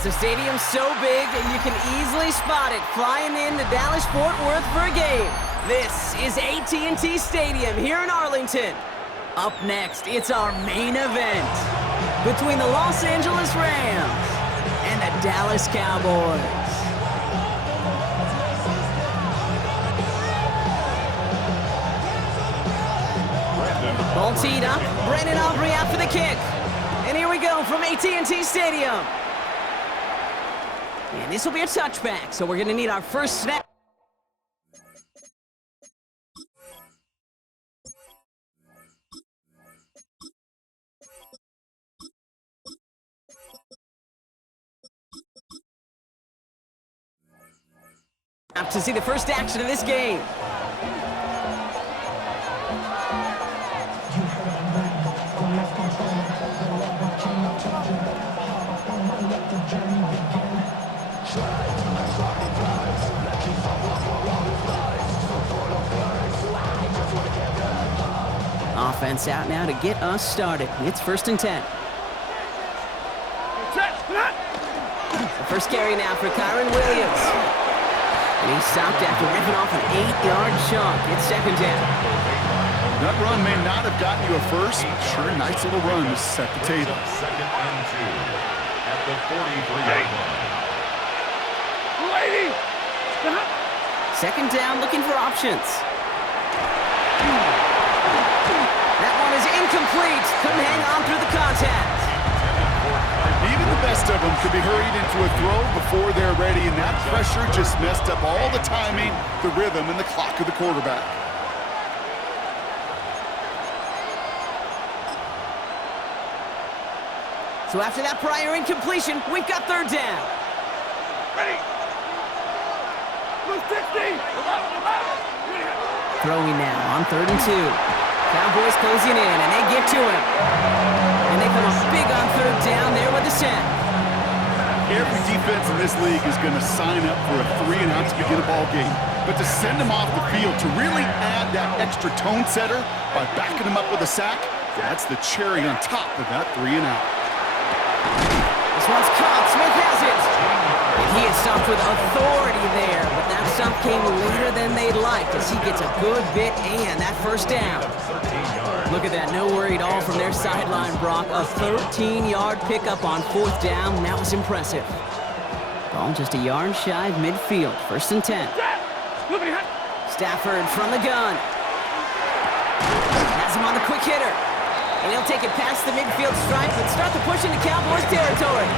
It's a stadium so big you can easily spot it flying into Dallas-Fort Worth for a game. This is AT&T Stadium here in Arlington. Up next, it's our main event between the Los Angeles Rams and the Dallas Cowboys. Ball teed up, Brandon Aubrey out for the kick. And here we go from AT&T Stadium. And this will be a touchback, so we're going to need our first snap. To see the first action of this game. Offense out now to get us started. It's 1st and 10. The first carry now for Kyron Williams. And he stopped after ripping off an 8-yard chunk. It's 2nd down. That run may not have gotten you a first, but sure, nice little run to set the table. 2nd and 2 at the 43-yard line. 2nd down, looking for options. That one is incomplete. Couldn't hang on through the contact. Even the best of them could be hurried into a throw before they're ready, and that pressure just messed up all the timing, the rhythm, and the clock of the quarterback. So after that prior incompletion, we've got 3rd down. Ready. Move 60. Throwing now on 3rd and 2. Cowboys closing in, and they get to him. And they come up big on 3rd down there with the sack. Every defense in this league is going to sign up for a 3-and-out to begin a ball game. But to send them off the field, to really add that extra tone setter by backing them up with a sack, that's the cherry on top of that 3-and-out. This one's caught. Smith has it. And he is stopped with authority there, but that stop came later than they'd liked as he gets a good bit and that 1st down. Look at that, no worry at all from their sideline, Brock. A 13-yard pickup on 4th down. That was impressive. Ball just a yard shy of midfield. 1st and 10. Stafford from the gun. Has him on the quick hitter. And he'll take it past the midfield stripe and start to push into Cowboys territory.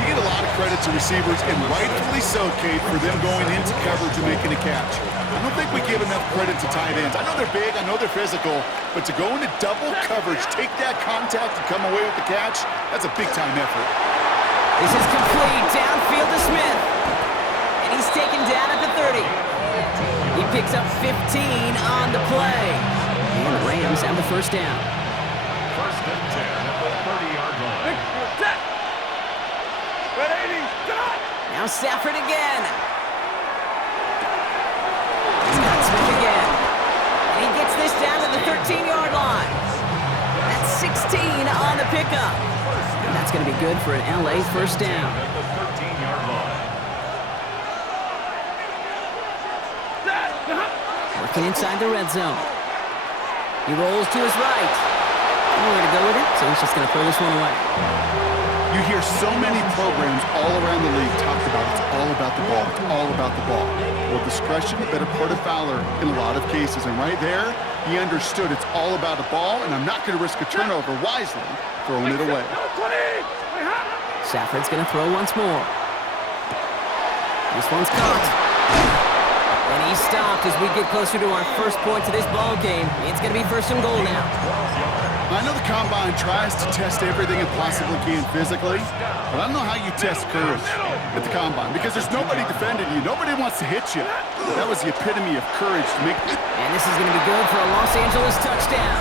You get a lot of credit to receivers, and rightfully so, Kate, for them going into coverage and making a catch. I don't think we give enough credit to tight ends. I know they're big, I know they're physical, but to go into double coverage, take that contact and come away with the catch, that's a big-time effort. This is complete, downfield to Smith. And he's taken down at the 30. He picks up 15 on the play. And the Rams have the 1st down. 1st and 10 at the 30-yard line. Now Stafford again. He's got Smith again. And he gets this down to the 13-yard line. That's 16 on the pickup. And that's going to be good for an LA 1st down. At the 13-yard line. Working inside the red zone. He rolls to his right. Nowhere to go with it, so he's just going to pull this one away. You hear so many programs all around the league talk about it's all about the ball, it's all about the ball. Well, discretion, the better part of Fowler in a lot of cases. And right there, he understood it's all about the ball, and I'm not going to risk a turnover wisely, throwing it away. Stafford's going to throw once more. This one's caught. And he's stopped as we get closer to our first points of this ball game. It's going to be 1st and goal now. I know the Combine tries to test everything it possibly can physically, but I don't know how you test courage at the Combine because there's nobody defending you. Nobody wants to hit you. That was the epitome of courage to make. And this is going to be good for a Los Angeles touchdown.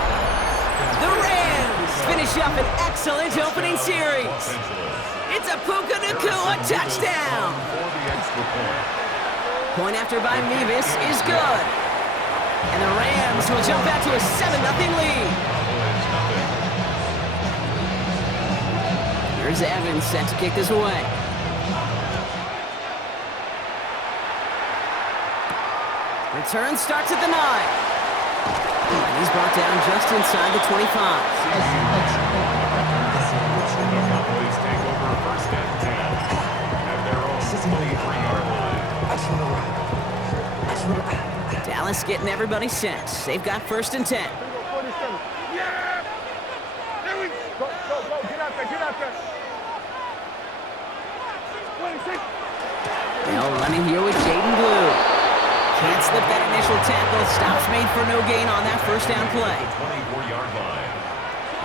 The Rams finish up an excellent opening series. It's a Puka Nacua touchdown. Point after by Mevis is good. And the Rams will jump out to a 7-0 lead. Here's Evans set to kick this away. Return starts at the 9. And he's brought down just inside the 25. The Cowboys take over first and 10 at their own 23-yard line. Dallas getting everybody set. They've got first and 10. Yeah! There we go. Go. Get out there. 26. They'll run in here with Jaden Blue. Can't slip that initial tackle. Stops made for no gain on that first down play. 24-yard line.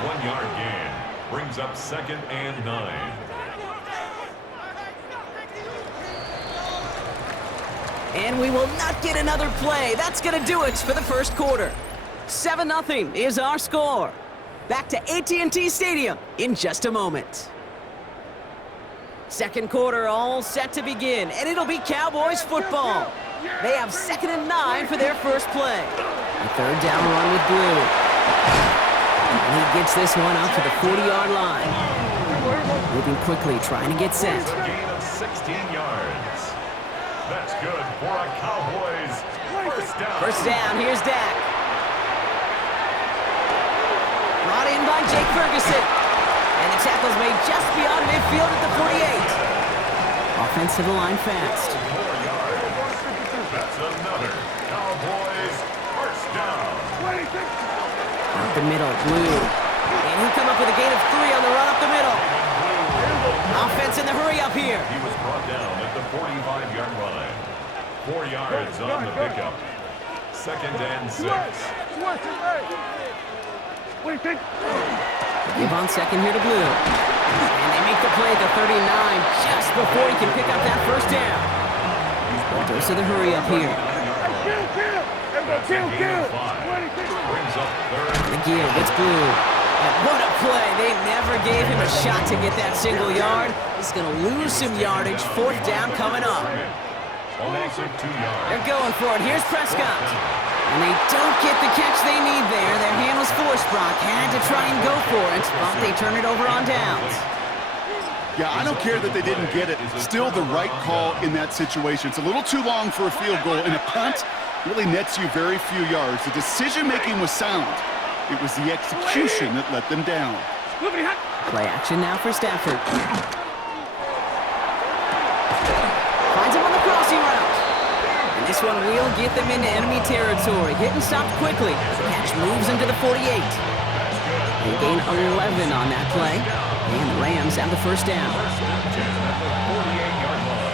1 yard gain. Brings up second and 9. And we will not get another play. That's going to do it for the first quarter. 7-0 is our score. Back to AT&T Stadium in just a moment. Second quarter all set to begin, and it'll be Cowboys football. They have 2nd and 9 for their first play. A third down run with Blue. And he gets this one up to the 40-yard line. Moving quickly, trying to get set. A gain of 16 yards. That's good for a Cowboys first down. First down, here's Dak. Brought in by Jake Ferguson. And the tackle's made just beyond midfield at the 48. Offense to the line fast. 4 yards. That's another Cowboys first down. Up the middle, Blue. And he'll come up with a gain of 3 on the run up the middle. Offense in the hurry up here. He was brought down at the 45-yard line. 4 yards on the pickup. 2nd and 6. Give on second here to Blue. And they make the play at the 39 just before he can pick up that first down. Goes to the hurry up here. That's a gain of 5. Brings up third. The gear gets Blue. And what a play. They never gave him a shot to get that single yard. He's going to lose some yardage. 4th down coming up. Almost 2 yards. They're going for it. Here's Prescott. And they don't get the catch they need there. Their hand was forced. Brock had to try and go for it, but they turn it over on downs. Yeah, I don't care that they didn't get it. Still the right call in that situation. It's a little too long for a field goal, and a punt really nets you very few yards. The decision-making was sound. It was the execution that let them down. Play action now for Stafford. Finds him on the crossing route. And this one will get them into enemy territory. Hit and stopped quickly. Catch moves into the 48. They gain 11 on that play. And the Rams have the first down. First and 10 at the 48-yard line.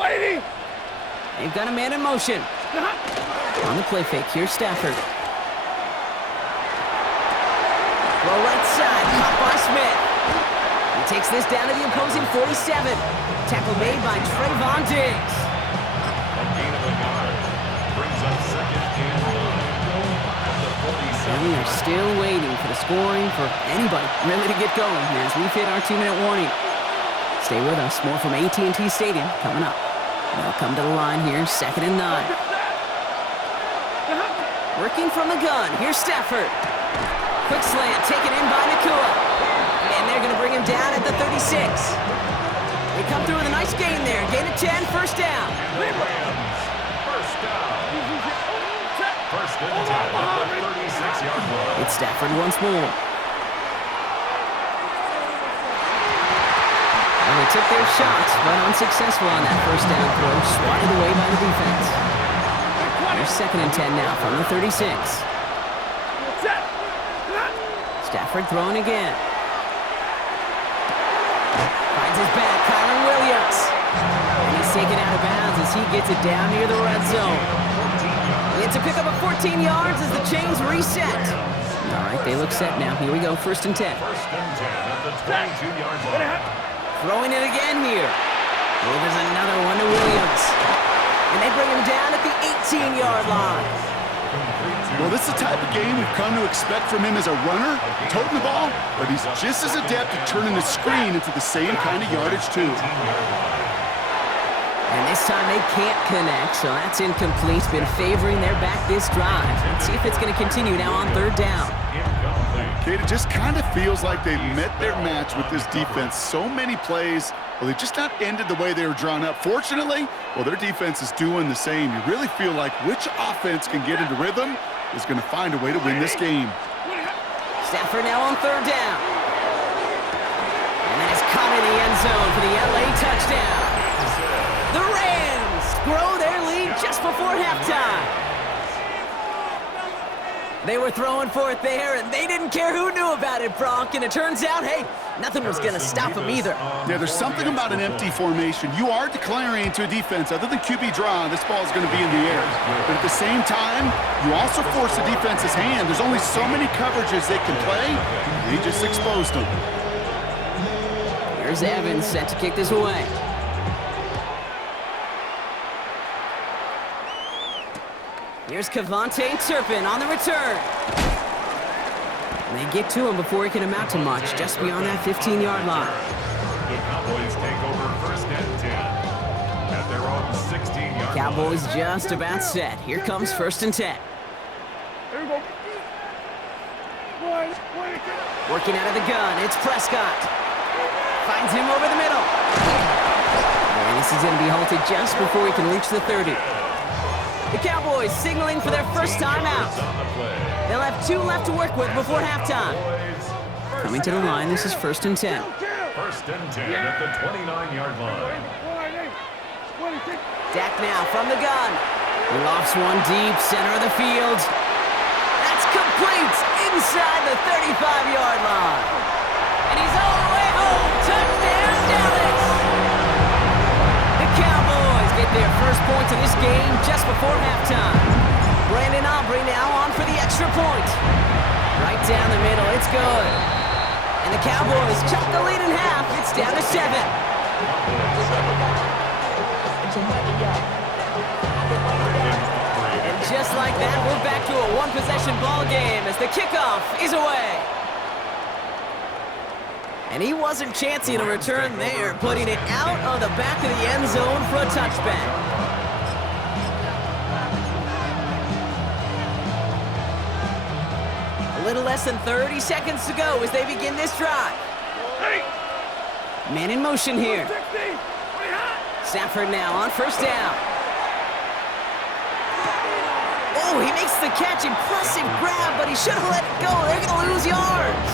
Ready! They've got a man in motion. On the play fake, here's Stafford. Well, right side, caught by Smith. He takes this down to the opposing 47. Tackle made by Trayvon Diggs. A gain of a yard. Brings up second and 9 at the 47. And we are still waiting for the scoring for anybody really to get going as we've hit our 2-minute warning. Stay with us. More from AT&T Stadium coming up. They'll come to the line here, 2nd and 9. Working from the gun. Here's Stafford. Quick slant taken in by Nakua. And they're going to bring him down at the 36. They come through with a nice gain there. Gain of 10, first down. And the Rams, first down. First and 10 at the 36-yard line. It's Stafford once more. And they took their shots, but unsuccessful on that first down throw. Swatted away by the defense. They're 2nd and 10 now from the 36. Stafford throwing again. Finds his back, Kyron Williams. And he's taken out of bounds as he gets it down near the red zone. It's a pickup of 14 yards as the chains reset. All right, they look set now. Here we go, 1st and 10. First and 10 at the 22-yard line. Throwing it again here. Oh, there's another one to Williams. And they bring him down at the 18-yard line. Well, this is the type of game we've come to expect from him as a runner, toting the ball, but he's just as adept at turning the screen into the same kind of yardage, too. And this time they can't connect, so that's incomplete. Been favoring their back this drive. Let's see if it's going to continue now on third down. Kate, it just kind of feels like they've met their match with this defense. So many plays, well, they've just not ended the way they were drawn up. Fortunately, well, their defense is doing the same. You really feel like which offense can get into rhythm is going to find a way to win this game. Stafford now on third down. And then it's caught in the end zone for the LA touchdown. The Rams grow their lead just before halftime. They were throwing for it there, and they didn't care who knew about it, Bronk. And it turns out, hey, nothing was going to stop them either. Yeah, there's something about an empty formation. You are declaring to a defense, other than QB draw, this ball is going to be in the air. But at the same time, you also force the defense's hand. There's only so many coverages they can play. They just exposed them. Here's Evans set to kick this away. Here's Kevontae Turpin on the return. And they get to him before he can amount to much, just beyond that 15-yard line. The Cowboys take over first and 10 at their own 16-yard line. Cowboys just about set. Here comes first and 10. Here we go. One, Working out of the gun, it's Prescott. Finds him over the middle. And this is going to be halted just before he can reach the 30. The Cowboys signaling for their first time out. They'll have 2 left to work with before halftime. Coming to the line, this is first and 10. First and 10 at the 29-yard line. Dak now from the gun. He lofts one deep, center of the field. That's complete inside the 35-yard line. And he's all the way home. Touchdown, Dallas! The Cowboys get their first points of this game just before halftime. Brandon Aubrey now on for the extra point. Right down the middle, it's good. And the Cowboys cut the lead in half. It's down to 7. And just like that, we're back to a one-possession ball game as the kickoff is away. And he wasn't chancing a return there, putting it out of the back of the end zone for a touchback. A little less than 30 seconds to go as they begin this drive. Man in motion here. Stafford now on first down. Oh, he makes the catch. Impressive grab, but he should have let it go. They're going to lose yards.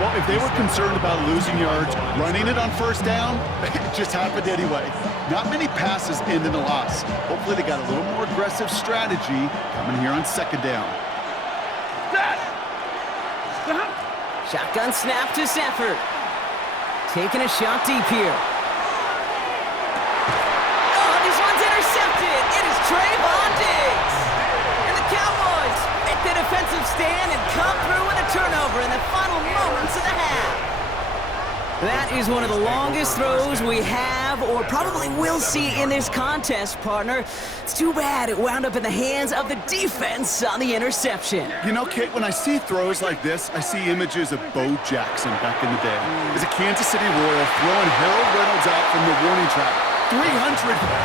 Well, if they were concerned about losing yards, running it on first down, it just happened anyway. Not many passes end in a loss. Hopefully they got a little more aggressive strategy coming here on second down. Shotgun snap to Stafford. Taking a shot deep here. Oh, this one's intercepted. It is Trayvon Diggs. And the Cowboys make the defensive stand and come through with a turnover in the final moments of the half. That is one of the longest throws we have or probably will see in this contest, partner. It's too bad it wound up in the hands of the defense on the interception. You know, Kate, when I see throws like this, I see images of Bo Jackson back in the day. As a Kansas City Royal throwing Harold Reynolds out from the warning track. 300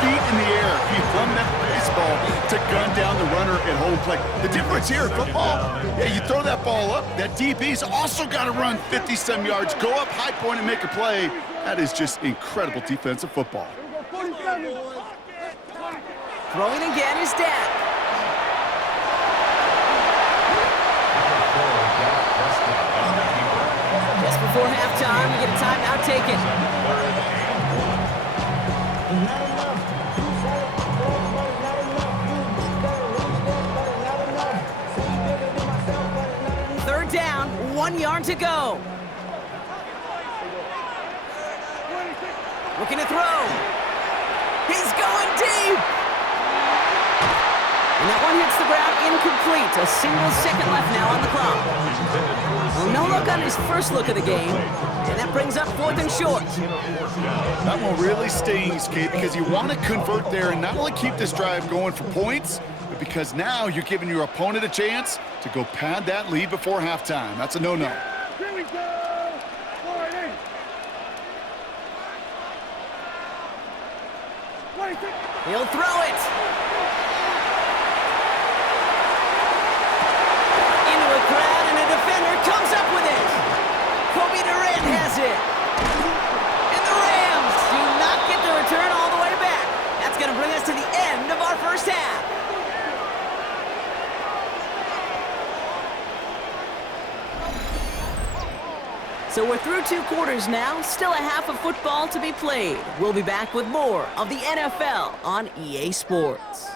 feet in the air, he flung that baseball to gun down the runner at home plate. The difference here in football, yeah, you throw that ball up, that DB's also got to run 50-some yards, go up high point and make a play. That is just incredible defensive football. Throwing again is Dak. Just before halftime, we get a timeout taken. Third down, 1 yard to go. Looking to throw. He's going deep. And that one hits the ground incomplete. A single second left now on the clock. Well, no look on his first look of the game. And that brings up 4th and short. That one really stings, Kate, because you want to convert there and not only keep this drive going for points, but because now you're giving your opponent a chance to go pad that lead before halftime. That's a no-no. Here we go. 40. He'll throw it. Into a crowd, and a defender comes up with it. Kobe Durant has it. And the Rams do not get the return all the way back. That's going to bring us to the end of our first half. So we're through 2 quarters now, still a half of football to be played. We'll be back with more of the NFL on EA Sports.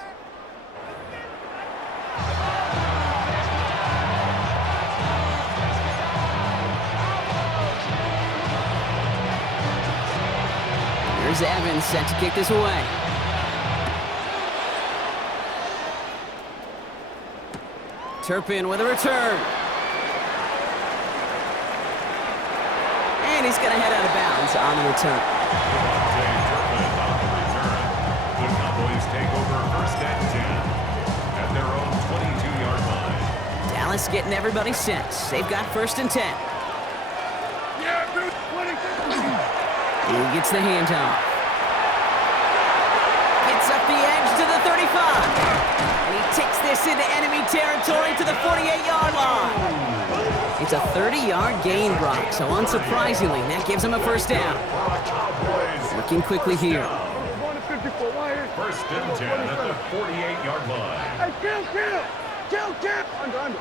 Here's Evans set to kick this away. Turpin with a return. And he's going to head out of bounds on the return. Turpin on the return. The Cowboys take over first and 10 at their own 22-yard line. Dallas getting everybody set. They've got first and 10. Yeah, dude, 20. He gets the handoff. Gets up the edge to the 35. And he takes this into enemy territory to the 48-yard line. It's a 30-yard gain, Brock, so unsurprisingly, that gives him a first down. Working quickly here. First and 10 at the 48-yard line. Hey, kill! Under.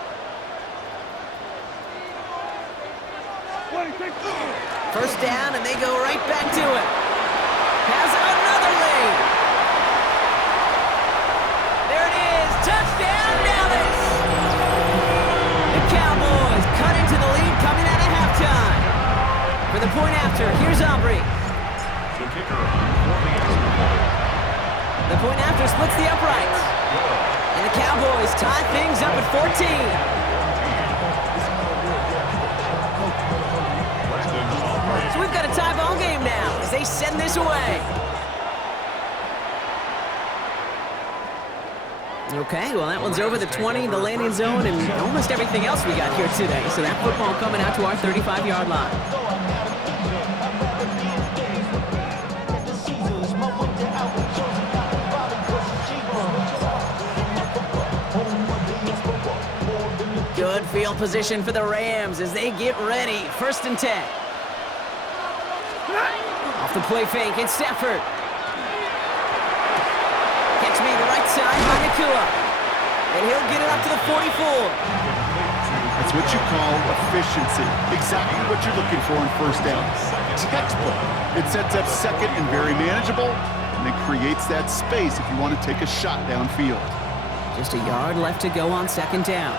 26. First down, and they go right back to it. Has another lead. There it is. Touchdown, Dallas. The Cowboys cut into the lead coming out of halftime. For the point after, here's Aubrey. The kicker for the extra point. The point after splits the uprights. And the Cowboys tie things up at 14. So we've got a tie ball game now as they send this away. Okay, well, that one's over the 20, the landing zone, and almost everything else we got here today. So that football coming out to our 35-yard line. Good field position for the Rams as they get ready. First and 10. Off the play fake, it's Stafford. Catch me the right side by Nakua. And he'll get it up to the 44. That's what you call efficiency. Exactly what you're looking for in first down. Textbook. It sets up second and very manageable, and it creates that space if you want to take a shot downfield. Just a yard left to go on second down.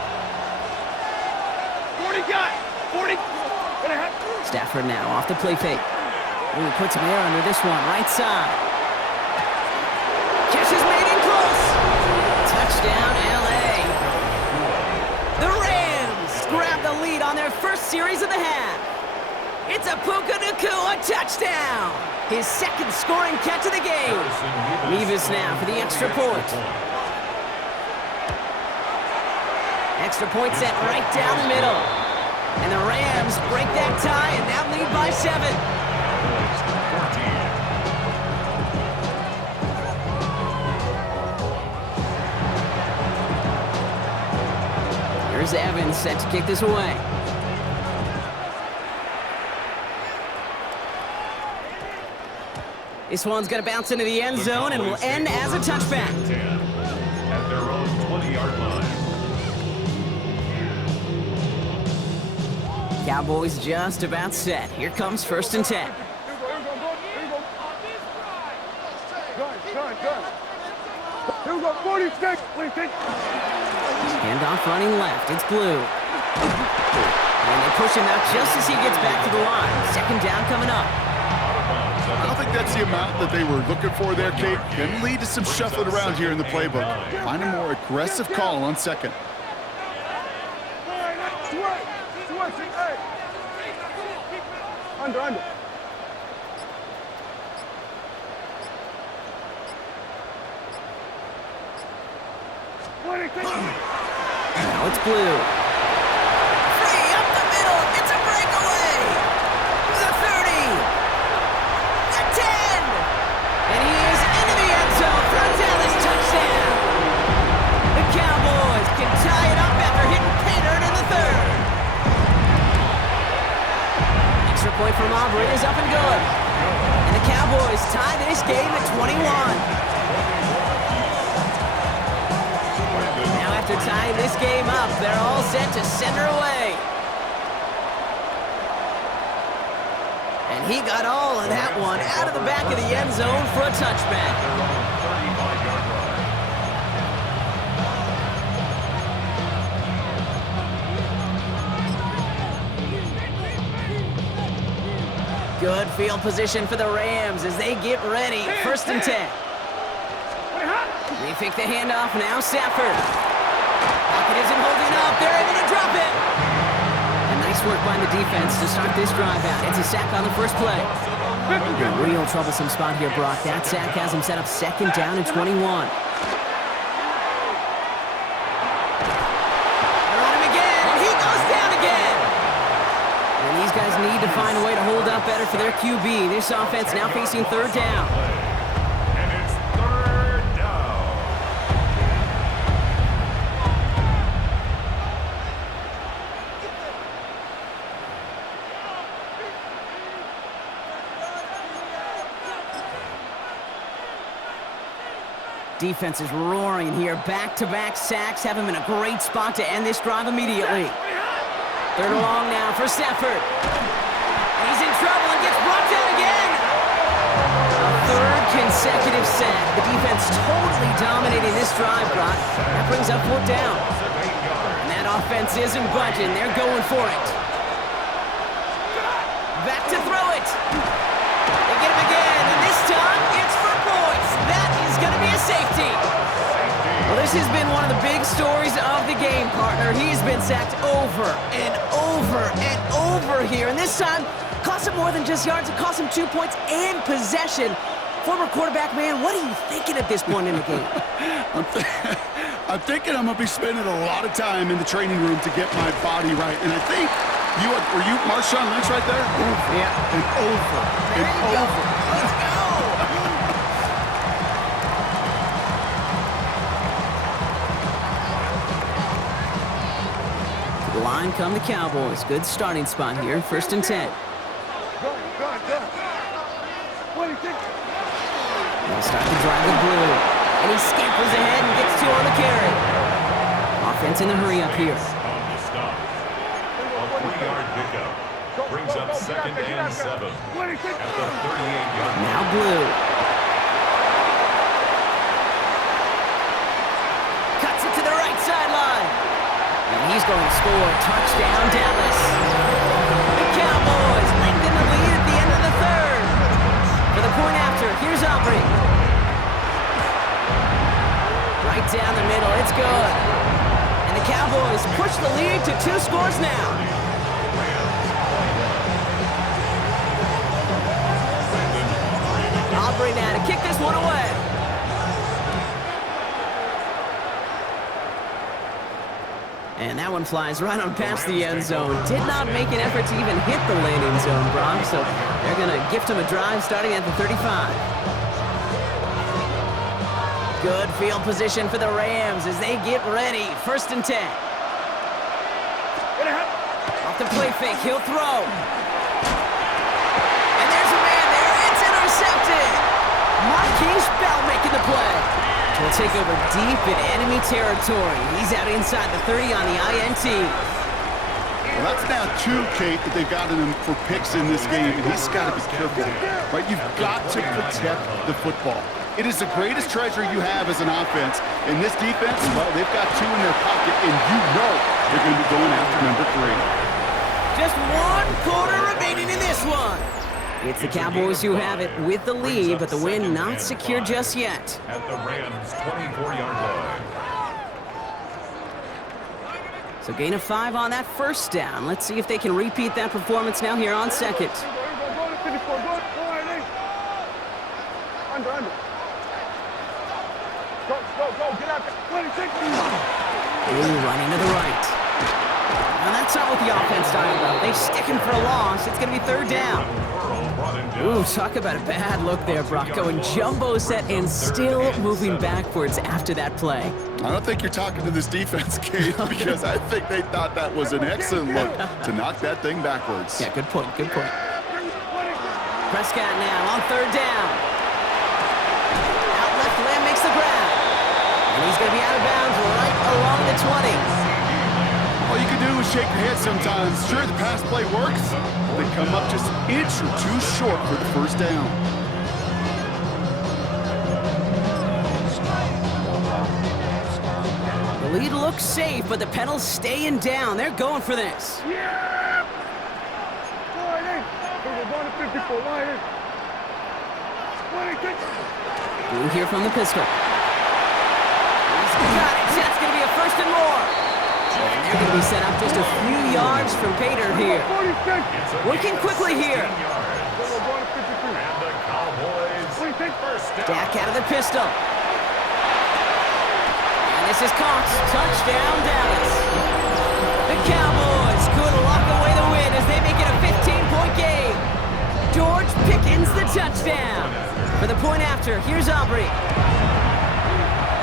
40 guy. 40. Stafford now off the play fake. Ooh, puts him there under this one, right side. Catch is made in close. Touchdown, L.A. The Rams grab the lead on their first series of the half. It's a Puka Nakua touchdown. His second scoring catch of the game. Nevis now for the extra point. Extra point set right down the middle. And the Rams break that tie and now lead by 7. Here's Evans set to kick this away. This one's going to bounce into the end zone and will end as a touchback. At their own 20-yard line. Cowboys just about set. Here comes first and 10. Here we go, 46, please. Handoff running left. It's Blue. And they push him out just as he gets back to the line. Second down coming up. I don't think that's the amount that they were looking for there, Kate. Can lead to some shuffling around here in the playbook. Find a more aggressive call on second. Under. Now it's Blue. Free up the middle. It's a breakaway. The 30. The 10. And he is into the end extra point from Aubrey is up and good. And the Cowboys tie this game at 21. Now after tying this game up, they're all set to send her away. And he got all of that one out of the back of the end zone for a touchback. Good field position for the Rams as they get ready. 1st and 10. They fake the handoff now. Stafford. Pocket isn't holding up. They're able to drop it. And nice work by the defense to start this drive out. It's a sack on the first play. A real troublesome spot here, Brock. That sack has him set up 2nd down and 21. These guys need to find a way to hold up better for their QB. This offense now facing 3rd down. And it's 3rd down. Defense is roaring here. Back-to-back sacks have him in a great spot to end this drive immediately. 3rd and long now for Stafford. And he's in trouble and gets brought down again. A 3rd consecutive sack. The defense totally dominating this drive, Brock. That brings up 4th down. And that offense isn't budging. They're going for it. Back to throw it. They get him again, and this time it's for points. That is going to be a safety. Well, this has been one of the big stories of the game, partner. He's been sacked over and over and over here. And this time, cost him more than just yards. It cost him 2 points and possession. Former quarterback, man, what are you thinking at this point in the game? I'm thinking I'm going to be spending a lot of time in the training room to get my body right. And I think, were you Marshawn Lynch right there? Yeah. And over and over. Let's go. Line come the Cowboys. Good starting spot here. 1st and 10. They'll start the drive with Blue. And he scampers ahead and gets 2 on the carry. Offense in the hurry up here. On the stop. A 3-yard pickup. Brings up 2nd and 7. At the 38-yard line. Now Blue. Cuts it to the right sideline. And he's going to score. Touchdown, Dallas. The Cowboys lengthen the lead at the end of the 3rd. For the point after, here's Aubrey. Right down the middle, it's good. And the Cowboys push the lead to 2 scores now. Aubrey now to kick this one away. And that one flies right on past the end zone. Did not make an effort to even hit the landing zone, Brock. So they're going to gift him a drive starting at the 35. Good field position for the Rams as they get ready. 1st and 10. Off the play fake, he'll throw. And there's a man there. It's intercepted. Marquise Bell making the play. Will take over deep in enemy territory. He's out inside the 30 on the INT. Well, that's now 2, Kate, that they've gotten him for picks in this game, and he's got to be careful. Right? You've got to protect the football. It is the greatest treasure you have as an offense. And this defense, well, they've got 2 in their pocket, and you know they're going to be going after number 3. Just 1 quarter remaining in this one. It's the Cowboys who have it with the lead, but the win not secure just yet. At the Rams' 24-yard line. So gain of 5 on that 1st down. Let's see if they can repeat that performance now here on 2nd. Ooh, running to the right. Now that's not what the offense dialed up. They stick him for a loss. It's going to be 3rd down. Ooh, talk about a bad look there, Brock. Going jumbo set and still moving backwards after that play. I don't think you're talking to this defense, Kate, because I think they thought that was an excellent look to knock that thing backwards. Yeah, good point, good point. Prescott now on third down. Out left, Lamb makes the grab. And he's going to be out of bounds right along the 20. All you can do is shake your head sometimes. Sure, the pass play works. They come up just an inch or two short for the first down. The lead looks safe, but the Pedals staying down. They're going for this. Yeah! Line in. We're going to 54. Line in. 26. Blue here from the pistol. He's got it. That's going to be a first and more. And they're going to be set up just a few yards from Pater here. 46. Working quickly here. We're going to 52. And the Cowboys 26. first down. Dak out of the pistol. And this is Cox. Touchdown, Dallas. The Cowboys could lock away the win as they make it a 15-point game. George Pickens the touchdown. For the point after, here's Aubrey.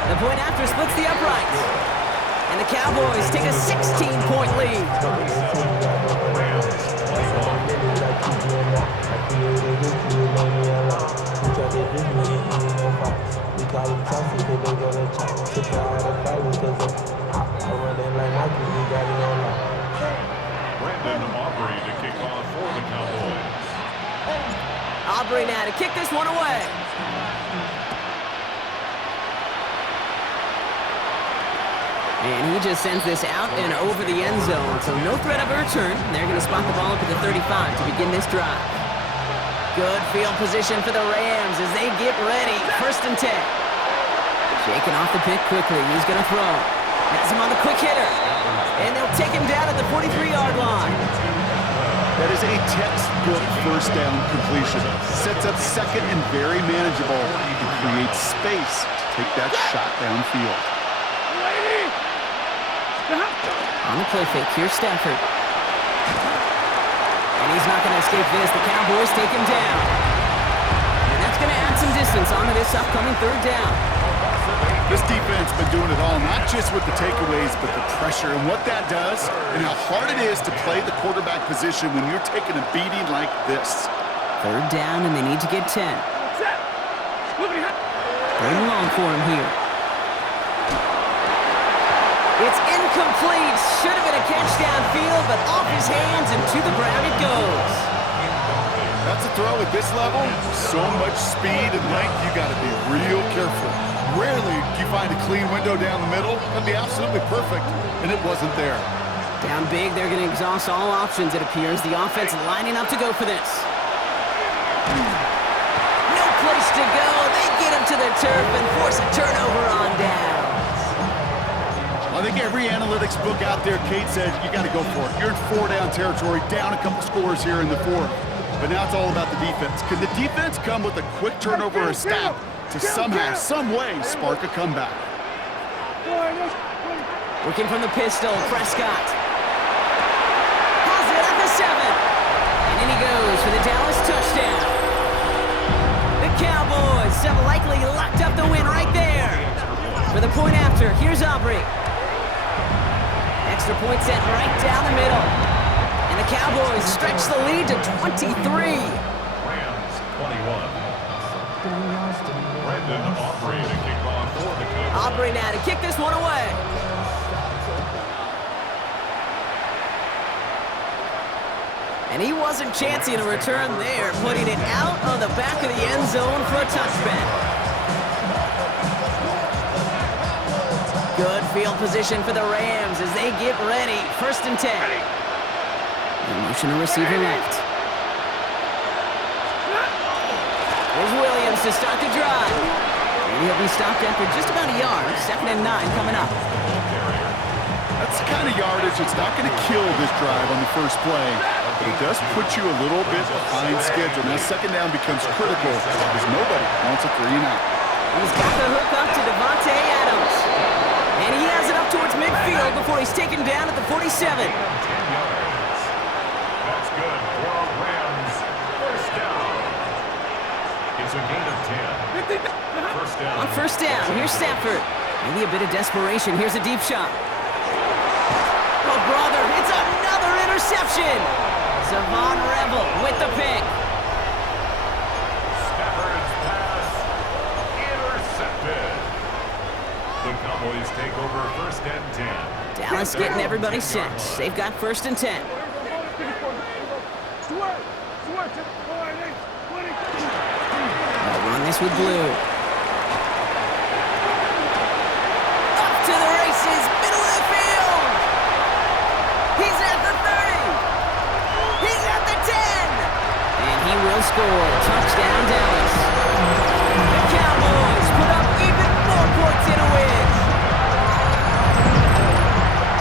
The point after splits the uprights. And the Cowboys take a 16-point lead. Brandon Aubrey to kick off for the Cowboys. Aubrey now to kick this one away. And he just sends this out and over the end zone, so no threat of a return. They're going to spot the ball up at the 35 to begin this drive. Good field position for the Rams as they get ready. First and 10. Shaking off the pick quickly. He's going to throw. Has him on the quick hitter. And they'll take him down at the 43-yard line. That is a textbook first down completion. Sets up second and very manageable and creates space to take that shot downfield. On the play fake, here's Stafford. And he's not going to escape this. The Cowboys take him down. And that's going to add some distance onto this upcoming third down. This defense been doing it all, not just with the takeaways, but the pressure and what that does and how hard it is to play the quarterback position when you're taking a beating like this. Third down, and they need to get 10. Third and long for him here. It's incomplete. Should have been a catch downfield, but off his hands and to the ground it goes. That's a throw at this level. So much speed and length, you got to be real careful. Rarely do you find a clean window down the middle. That'd be absolutely perfect, and it wasn't there. Down big, they're going to exhaust all options, it appears. The offense lining up to go for this. No place to go. They get him to the turf and force a turnover on down. I think every analytics book out there, Kate said, you got to go for it. You're in four-down territory, down a couple scores here in the fourth. But now it's all about the defense. Can the defense come with a quick turnover or a stop to somehow, some way, spark a comeback? Working from the pistol, Prescott. Has it at the 7. And in he goes for the Dallas touchdown. The Cowboys have likely locked up the win right there. For the point after, here's Aubrey. Extra point set right down the middle. And the Cowboys stretch the lead to 23. Rams 21. Brandon Aubrey to kick off for the Cowboys. Aubrey now to kick this one away. And he wasn't chancing a return there, putting it out on the back of the end zone for a touchback. Good field position for the Rams as they get ready. First and 10. Motion to receiver left. Here's Williams to start the drive. And he'll be stopped after just about a yard. 2nd and 9 coming up. That's the kind of yardage that's not going to kill this drive on the first play, but it does put you a little bit behind schedule. Now, second down becomes critical because nobody wants a 3-and-out. He's got the hook up to Devontae Adams. And he has it up towards midfield before he's taken down at the 47. 10 yards. That's good for Rams. First down. It's a gain of 10. First down. On first down, here's Stafford. Maybe a bit of desperation. Here's a deep shot. Oh, brother, it's another interception. Savon Rebel with the pick. take over 1st and 10. Dallas getting everybody set. They've got 1st and 10. They'll run this with blue. Up to the races, middle of the field. He's at the 30. He's at the 10. And he will score. Touchdown, Dallas. The Cowboys put up even more points in a win.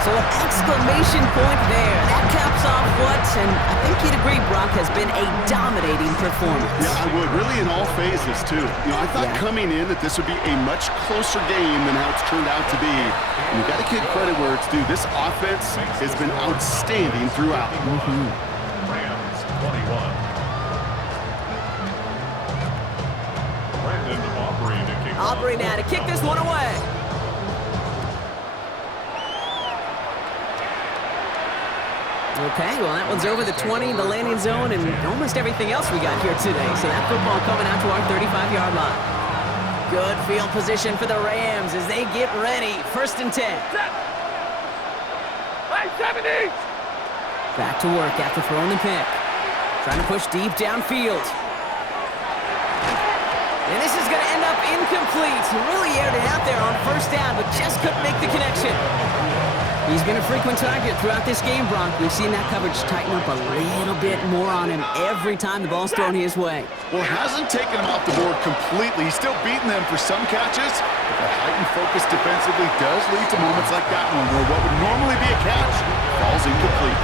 So an exclamation point there. That caps off what, and I think you'd agree, Brock, has been a dominating performance. Yeah, I would. Really in all phases, too. You know, I thought coming in that this would be a much closer game than how it's turned out to be. And you got to give credit where it's due. This offense has been outstanding throughout. Rams 21. Brandon Aubrey to kick off. Aubrey now to kick this one away. Okay, well, that one's over the 20, the landing zone, and almost everything else we got here today. So that football coming out to our 35-yard line. Good field position for the Rams as they get ready. 1st and 10. Hey, 70! Back to work after throwing the pick. Trying to push deep downfield. And this is going to end up incomplete. He really aired it out there on 1st down, but just couldn't make the connection. He's been a frequent target throughout this game, Bronk. We've seen that coverage tighten up a little bit more on him every time the ball's thrown his way. Well, it hasn't taken him off the board completely. He's still beating them for some catches, but that heightened focus defensively does lead to moments like that one where what would normally be a catch falls incomplete.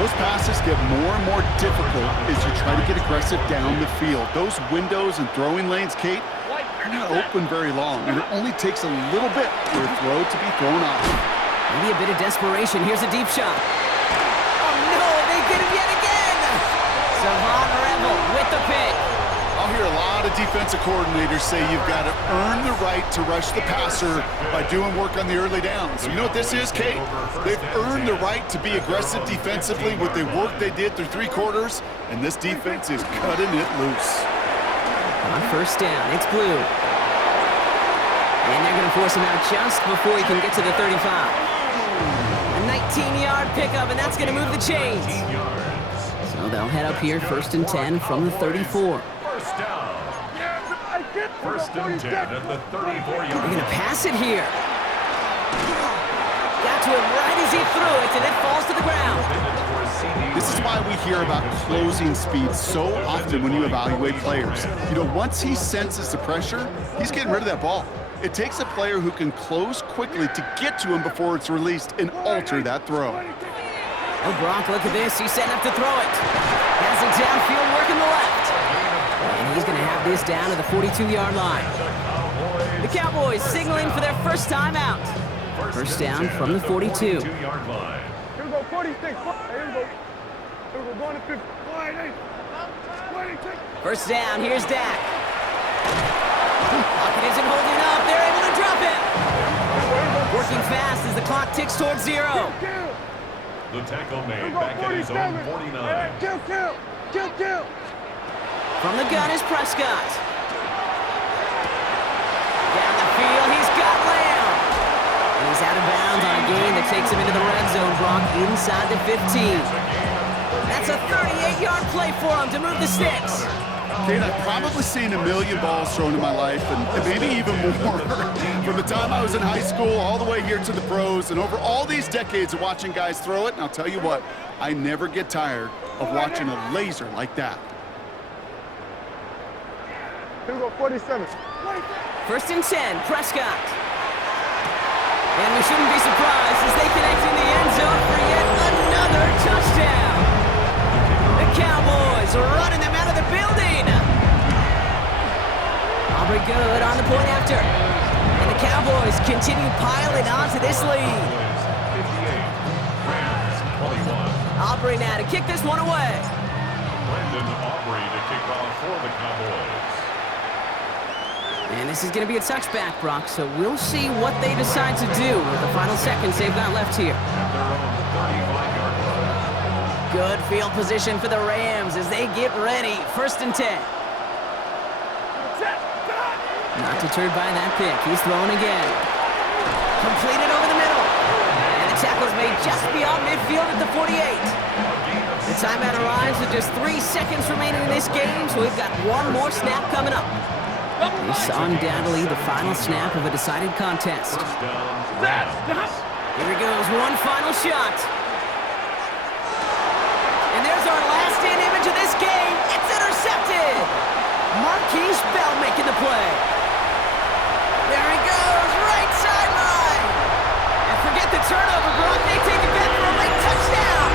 Those passes get more and more difficult as you try to get aggressive down the field. Those windows and throwing lanes, Kate, they're not open very long, and it only takes a little bit for a throw to be thrown off. Maybe a bit of desperation. Here's a deep shot. Oh, no, they get it yet again. Savon Revel with the pick. I'll hear a lot of defensive coordinators say you've got to earn the right to rush the passer by doing work on the early downs. You know what this is, Kate? They've earned the right to be aggressive defensively with the work they did through 3 quarters, and this defense is cutting it loose. On 1st down, it's blue. And they're going to force him out just before he can get to the 35. A 19-yard pickup, and that's going to move the chains. So they'll head up here 1st and 10 from the 34. 1st down. 1st and 10 at the 34-yard They're line. going to pass it here. Got to him right as he threw it, and it falls to the ground. This is why we hear about closing speed so often when you evaluate players. You know, once he senses the pressure, he's getting rid of that ball. It takes a player who can close quickly to get to him before it's released and alter that throw. Oh, Gronk, look at this. He's setting up to throw it. Has it downfield, working the left. And he's going to have this down to the 42-yard line. The Cowboys signaling for their first time out. 1st down from the 42. 2-yard line. Here we go, 46. Here we go. Here we go, going to 50. 26. 1st down, here's Dak. Pocket isn't holding up. They're able to drop it. Working fast as the clock ticks towards 0. The tackle made back at his own 49. Kill. From the gun is Prescott. Down the field, he's got Lamb. And he's out of bounds on a gain that takes him into the red zone, Brock, inside the 15. That's a 38-yard play for him to move the sticks. Kate, I've probably seen a million balls thrown in my life, and maybe even more. From the time I was in high school all the way here to the pros, and over all these decades of watching guys throw it, and I'll tell you what, I never get tired of watching a laser like that. Here we go, 47. 1st and 10, Prescott. And we shouldn't be surprised as they connect in the end zone for yet another touchdown. The Cowboys are running them out of the building. Aubrey good on the point after. And the Cowboys continue piling onto this lead. 58. Rams 21. Aubrey now to kick this one away. Brandon Aubrey to kick off for the Cowboys. And this is going to be a touchback, Brock, so we'll see what they decide to do with the final seconds they've got left here. At their own 35-yard line. Good field position for the Rams as they get ready. 1st and 10. Not deterred by that pick. He's throwing again. Completed over the middle. And the tackle's made just beyond midfield at the 48. The timeout arrives with just 3 seconds remaining in this game, so we've got one more snap coming up. This undoubtedly the final snap of a decided contest. Here he goes, one final shot. And there's our last-in image of this game. It's intercepted. Marquise Bell making the play. There he goes, right sideline. And forget the turnover, Brock. They take it back for a late touchdown.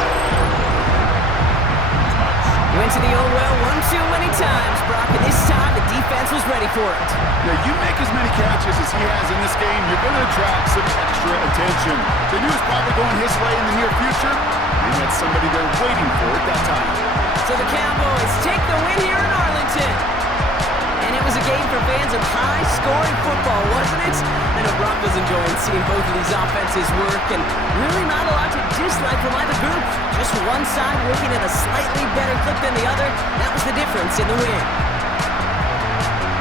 Went to the old well 1-2 many times, Brock, and this time the defense was ready for it. Yeah, you make as many catches as he has in this game, you're going to attract some extra attention. They knew it was probably going his way in the near future. They had somebody there waiting for it that time. So the Cowboys take the win here in Arlington. And it was a game for fans of high-scoring football, wasn't it? I know Brock was enjoying seeing both of these offenses work, and really not a lot to dislike from either group. Just one side working at a slightly better clip than the other. That was the difference in the win.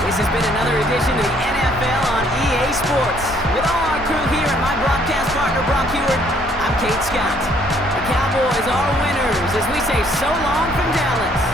This has been another edition of the NFL on EA Sports. With all our crew here and my broadcast partner, Brock Heward, I'm Kate Scott. The Cowboys are winners as we say so long from Dallas.